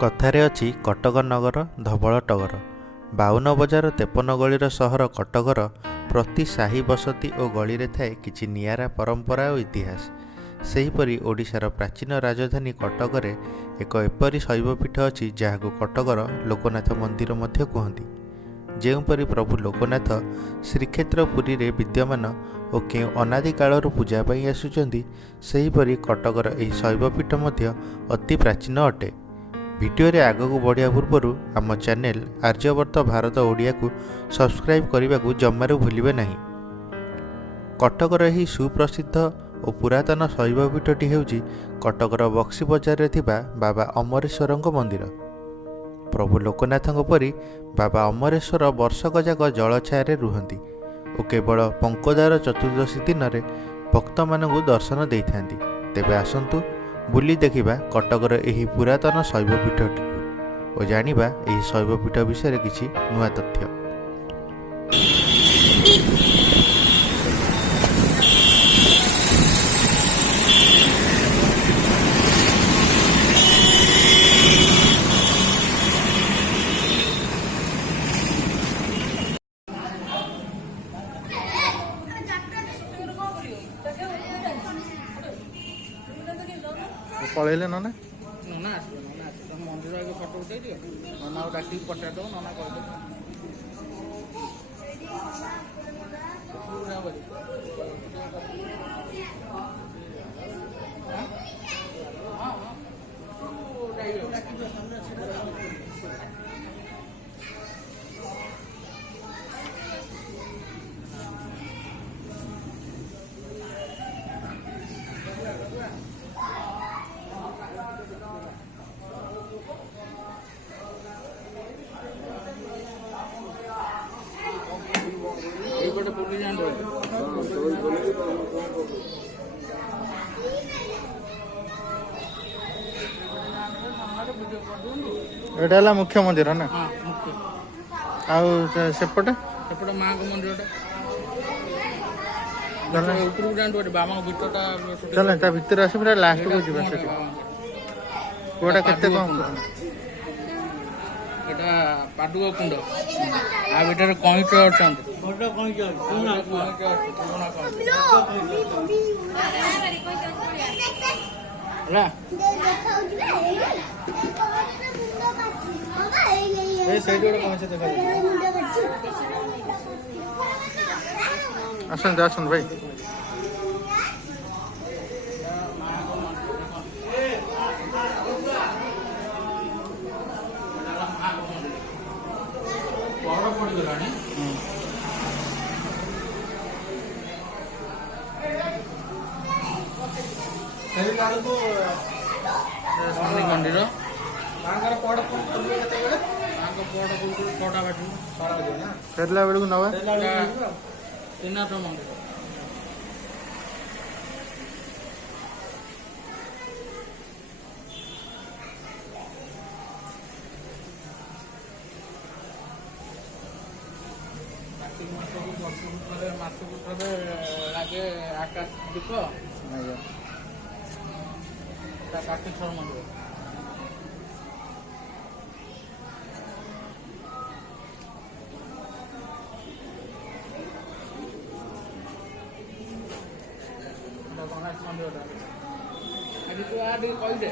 କଥାରେ ଅଛି କଟକ ନଗର ଧବଳ ଟଗର। 52 ବଜାର 53 ଗଳିର ସହର କଟକର ପ୍ରତି ସାହି ବସତି ଓ ଗଳିରେ ଥାଏ କିଛି ନିଆରା ପରମ୍ପରା ଓ ଇତିହାସ। ସେହିପରି ଓଡ଼ିଶାର ପ୍ରାଚୀନ ରାଜଧାନୀ କଟକରେ ଏକ ଏପରି ଶୈବପୀଠ ଅଛି ଯାହାକୁ କଟକର ଲୋକନାଥ ମନ୍ଦିର ମଧ୍ୟ କୁହନ୍ତି। ଯେଉଁପରି ପ୍ରଭୁ ଲୋକନାଥ ଶ୍ରୀକ୍ଷେତ୍ର ପୁରୀରେ ବିଦ୍ୟମାନ ଓ କେଉଁ ଅନାଦି କାଳରୁ ପୂଜା ପାଇଁ ଆସୁଛନ୍ତି, ସେହିପରି କଟକର ଏହି ଶୈବପୀଠ ମଧ୍ୟ ଅତି ପ୍ରାଚୀନ ଅଟେ। ଭିଡ଼ିଓରେ ଆଗକୁ ବଢ଼ିବା ପୂର୍ବରୁ ଆମ ଚ୍ୟାନେଲ ଆର୍ଯ୍ୟବର୍ତ୍ତ ଭାରତ ଓଡ଼ିଆକୁ ସବସ୍କ୍ରାଇବ୍ କରିବାକୁ ଜମାରୁ ଭୁଲିବେ ନାହିଁ। କଟକର ଏହି ସୁପ୍ରସିଦ୍ଧ ଓ ପୁରାତନ ଶୈବପୀଠଟି ହେଉଛି କଟକର ବକ୍ସି ବଜାରରେ ଥିବା ବାବା ଅମରେଶ୍ୱରଙ୍କ ମନ୍ଦିର। ପ୍ରଭୁ ଲୋକନାଥଙ୍କ ପରି ବାବା ଅମରେଶ୍ୱର ବର୍ଷକ ଯାକ ଜଳଛାୟାରେ ରୁହନ୍ତି ଓ କେବଳ ପଙ୍କୋଦାର ଚତୁର୍ଦ୍ଦଶୀ ଦିନରେ ଭକ୍ତମାନଙ୍କୁ ଦର୍ଶନ ଦେଇଥାନ୍ତି। ତେବେ ଆସନ୍ତୁ ବୁଲି ଦେଖିବା କଟକର ଏହି ପୁରାତନ ଶୈବପୀଠଟିକୁ ଓ ଜାଣିବା ଏହି ଶୈବପୀଠ ବିଷୟରେ କିଛି ନୂଆ ତଥ୍ୟ। ପଳେଇଲେ ନନା ନନା ଆସିବେ ତମ ମନ୍ଦିର ଆগে ଫଟୋ ଉଠେଇ ଦିଅ। ନନା ଡାକିକି ପଚାରି ଦେବ, ନନା କହିଦେବ। এইপଟେ ବୁଲି ଯାଆନ୍ତୁ। ଏଇଟା ହେଲା ମୁଖ୍ୟ ମନ୍ଦିର ନା? ହଁ, ମୁଖ୍ୟ। ଆଉ ସେପଟେ ସେପଟେ ମାଙ୍କ ମନ୍ଦିରଟା ଉପରକୁ ଯାଆନ୍ତୁ। ଏଠି ବାମାଙ୍କ ଭିତରଟା ଚାଲ ତା ଭିତରେ ଆସି ପୁରା ଲାଷ୍ଟକୁ ଯିବା। ସେଠି ପୁଅଟା କେତେ କଣ? ଏଟା ପାଦୁକ କୁଣ୍ଡ। ଆ ଭିତରେ କଇଁଚ ଅଛନ୍ତି। ହେଲା ଆସନ୍ତୁ ଆସନ୍ତୁ ଭାଇ। ପହଡ଼ ପଡ଼ିଗଲାଣି। ଶନି ମନ୍ଦିର ମାଙ୍କର ପହଡ଼ ଛଅଟା ବାଜିବ। ଫେରିଲା ବେଳକୁ ନବା। ତ୍ରିନାଥ ମନ୍ଦିର ମାସକୁ ଥରେ ଲାଗେ ଆକାଶ ଦୀପ। କାର୍ତ୍ତିକେଶ୍ୱର ମନ୍ଦିର ଗଣେଶ ମନ୍ଦିରଟା। ଆଜି ତୁ ଆ ଟିକେ କହିଦେ।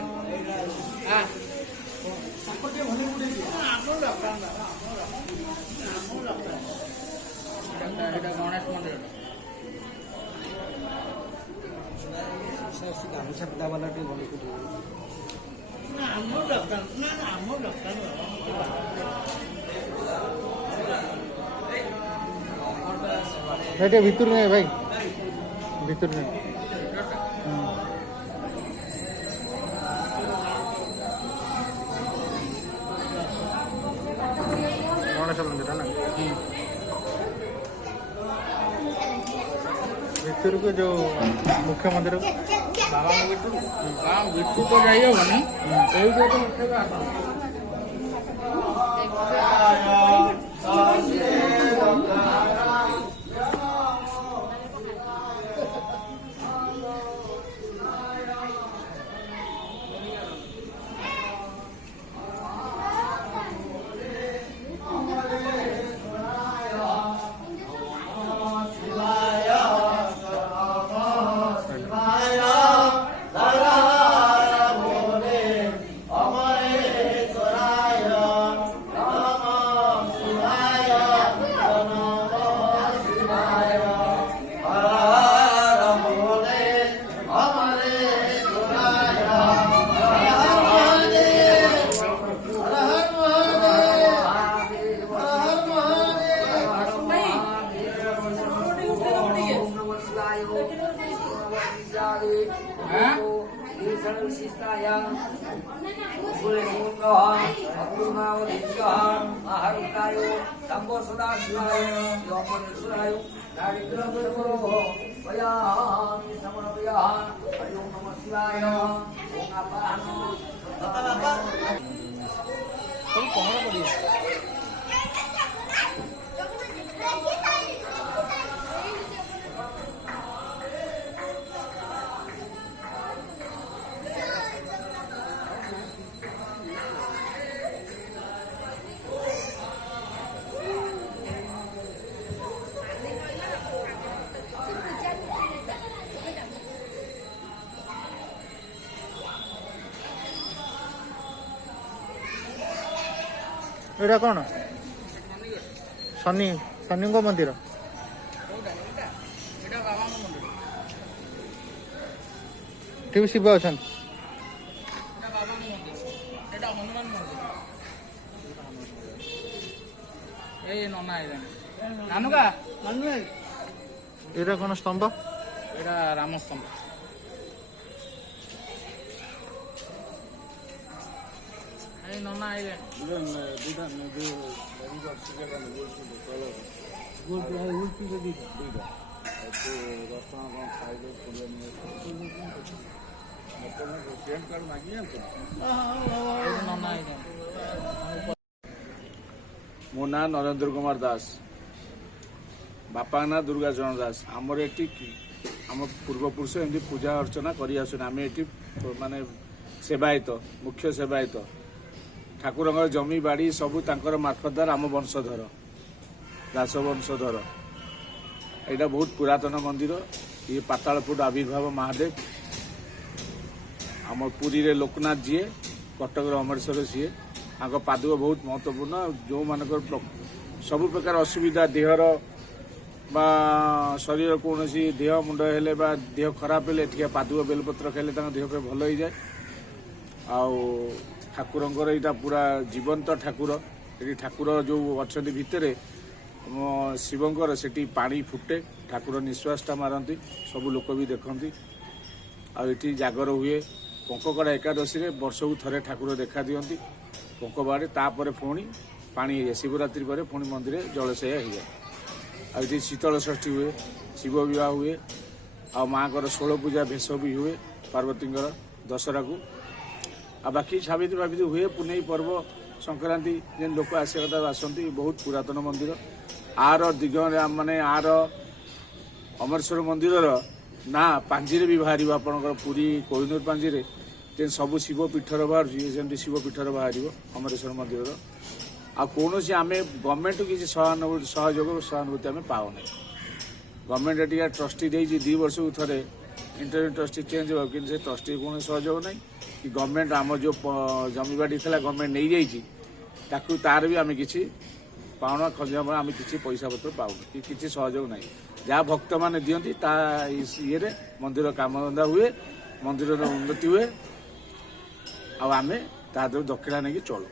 ଏଇଟା ଗଣେଶ ମନ୍ଦିରଟା। ଗାମୁଛା ପିଲା ବାଲା ଟିକେ ଭଲ ଭାଇ ଟିକେ ଭିତରୁ ନାହିଁ ଭାଇ, ଭିତରୁ ନାହିଁ। ଗଣେଶ ମନ୍ଦିର ନା? ଭିତରକୁ ଯୋଉ ମୁଖ୍ୟ ମନ୍ଦିର ବାବାଙ୍କ ଭିତରୁ ତ ଯାଇ ହବନି। ଏଇଠି ତ ଉଠେଇବା ଆପଣ। ସବୁ ପହଁରା ପଡ଼ିବ। ଏଇଟା କ'ଣ ଶନିଙ୍କ ମନ୍ଦିର? ଏଇଟା ବାବାଙ୍କ ମନ୍ଦିର, ଏଠି ବି ଶିବ ଅଛନ୍ତି। ଏଇଟା ବାବାଙ୍କ ମନ୍ଦିର, ଏଇଟା ହନୁମାନ ମନ୍ଦିର। ଏଇ ନନା ଆଇଲାଣି। ନାନୁକା ଏଇଟା କ'ଣ ସ୍ତମ୍ଭ? ଏଇଟା ରାମସ୍ତମ୍ଭ। ଏଇ ନନା ଆଇଲାଣି। ଏଇ ନନା ଆଇଲାଣି। ମୋ ନାଁ ନରେନ୍ଦ୍ର କୁମାର ଦାସ, ବାପାଙ୍କ ନାଁ ଦୁର୍ଗା ଚରଣ ଦାସ। ଆମର ଏଠି ଆମ ପୂର୍ବପୁରୁଷ ଏମିତି ପୂଜା ଅର୍ଚ୍ଚନା କରି ଆସୁଛନ୍ତି। ଆମେ ଏଠି ମାନେ ସେବାୟତ, ମୁଖ୍ୟ ସେବାୟତ। ଠାକୁରଙ୍କର ଜମି ବାଡ଼ି ସବୁ ତାଙ୍କର ମାର୍ଫତଦାର, ଆମ ବଂଶଧର, ଦାସ ବଂଶଧର। ଏଇଟା ବହୁତ ପୁରାତନ ମନ୍ଦିର। ଇଏ ପାତାଳପୁର ଆବିର୍ଭାବ ମହାଦେବ। ଆମ ପୁରୀରେ ଲୋକନାଥ ଯିଏ, କଟକର ଅମରେଶ୍ୱର ସିଏ। ତାଙ୍କ ପାଦୁକ ବହୁତ ମହତ୍ୱପୂର୍ଣ୍ଣ। ଯେଉଁମାନଙ୍କର ସବୁ ପ୍ରକାର ଅସୁବିଧା ଦେହର ବା ଶରୀର କୌଣସି ଦେହ ମୁଣ୍ଡ ହେଲେ ବା ଦେହ ଖରାପ ହେଲେ ଏଠିକା ପାଦୁକ ବେଲପତ୍ର ଖାଇଲେ ତାଙ୍କ ଦେହ ପାଇଁ ଭଲ ହେଇଯାଏ। ଆଉ ଠାକୁରଙ୍କର ଏଇଟା ପୁରା ଜୀବନ୍ତ ଠାକୁର। ଏଠି ଠାକୁର ଯେଉଁ ଅଛନ୍ତି ଭିତରେ ଶିବଙ୍କର, ସେଠି ପାଣି ଫୁଟେ, ଠାକୁର ନିଶ୍ୱାସଟା ମାରନ୍ତି, ସବୁ ଲୋକ ବି ଦେଖନ୍ତି। ଆଉ ଏଠି ଜାଗର ହୁଏ। ପଙ୍କକଡ଼ା ଏକାଦଶୀରେ ବର୍ଷକୁ ଥରେ ଠାକୁର ଦେଖା ଦିଅନ୍ତି ପଙ୍କବାଡ଼େ। ତାପରେ ପୁଣି ପାଣି ହେଇଯାଏ। ଶିବରାତ୍ରି ପରେ ପୁଣି ମନ୍ଦିରରେ ଜଳଶୟା ହେଇଯାଏ। ଆଉ ଏଠି ଶୀତଳ ଷଷ୍ଠୀ ହୁଏ, ଶିବ ବିବାହ ହୁଏ। ଆଉ ମାଆଙ୍କର 16 ପୂଜା ଭେଷ ବି ହୁଏ ପାର୍ବତୀଙ୍କର ଦଶହରାକୁ। ଆଉ ବାକି ସାବିତ୍ରୀ ହୁଏ, ପୁନେଇ ପର୍ବ, ସଂକ୍ରାନ୍ତି ଯେନ୍ ଲୋକ ଆସିବା କଥା ଆସନ୍ତି। ବହୁତ ପୁରାତନ ମନ୍ଦିର। ଆର ଦିଗରେ ମାନେ ଆର ଅମରେଶ୍ୱର ମନ୍ଦିରର ନାଁ ପାଞ୍ଜିରେ ବି ବାହାରିବ। ଆପଣଙ୍କର ପୁରୀ କୋହିନୂର ପାଞ୍ଜିରେ ଯେନ୍ ସବୁ ଶିବ ପୀଠର ବାହାରୁଛି, ସେମିତି ଶିବ ପୀଠର ବାହାରିବ ଅମରେଶ୍ୱର ମନ୍ଦିରର। ଆଉ କୌଣସି ଆମେ ଗଭର୍ଣ୍ଣମେଣ୍ଟରୁ କିଛି ସହାନୁଭୂତି ଆମେ ପାଉନାହିଁ। ଗଭର୍ଣ୍ଣମେଣ୍ଟ ଏଠିକା ଟ୍ରଷ୍ଟି ଦେଇଛି 2 ବର୍ଷକୁ ଥରେ ଇଣ୍ଟରିମ୍ ଟ୍ରଷ୍ଟି ଚେଞ୍ଜ ହେବ, କିନ୍ତୁ ସେ ଟ୍ରଷ୍ଟି କୌଣସି ସହଯୋଗ ନାହିଁ। କି ଗଭର୍ଣ୍ଣମେଣ୍ଟ ଆମ ଯେଉଁ ଜମିବାଡ଼ି ଥିଲା ଗଭର୍ଣ୍ଣମେଣ୍ଟ ନେଇଯାଇଛି, ତାକୁ ତାର ବି ଆମେ କିଛି ପାଉନା। ଖଞ୍ଜା ଆମେ କିଛି ପଇସା ପତ୍ର ପାଉନୁ, କି କିଛି ସହଯୋଗ ନାହିଁ। ଯାହା ଭକ୍ତମାନେ ଦିଅନ୍ତି ତା ଇଏରେ ମନ୍ଦିର କାମଧନ୍ଦା ହୁଏ, ମନ୍ଦିରର ଉନ୍ନତି ହୁଏ। ଆଉ ଆମେ ତା ଦେହରୁ ଦକ୍ଷିଣା ନେଇକି ଚଳୁ।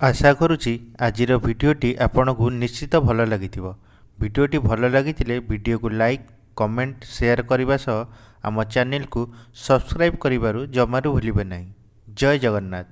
ଆଶା କରୁଛି ଆଜିର ଭିଡ଼ିଓଟି ଆପଣଙ୍କୁ ନିଶ୍ଚିତ ଭଲ ଲାଗିଥିବ। ଭିଡ଼ିଓଟି ଭଲ ଲାଗିଥିଲେ ଭିଡ଼ିଓକୁ ଲାଇକ୍, କମେଣ୍ଟ, ସେୟାର କରିବା ସହ ଆମ ଚ୍ୟାନେଲକୁ ସବସ୍କ୍ରାଇବ୍ କରିବାରୁ ଜମାରୁ ଭୁଲିବେ ନାହିଁ। ଜୟ ଜଗନ୍ନାଥ।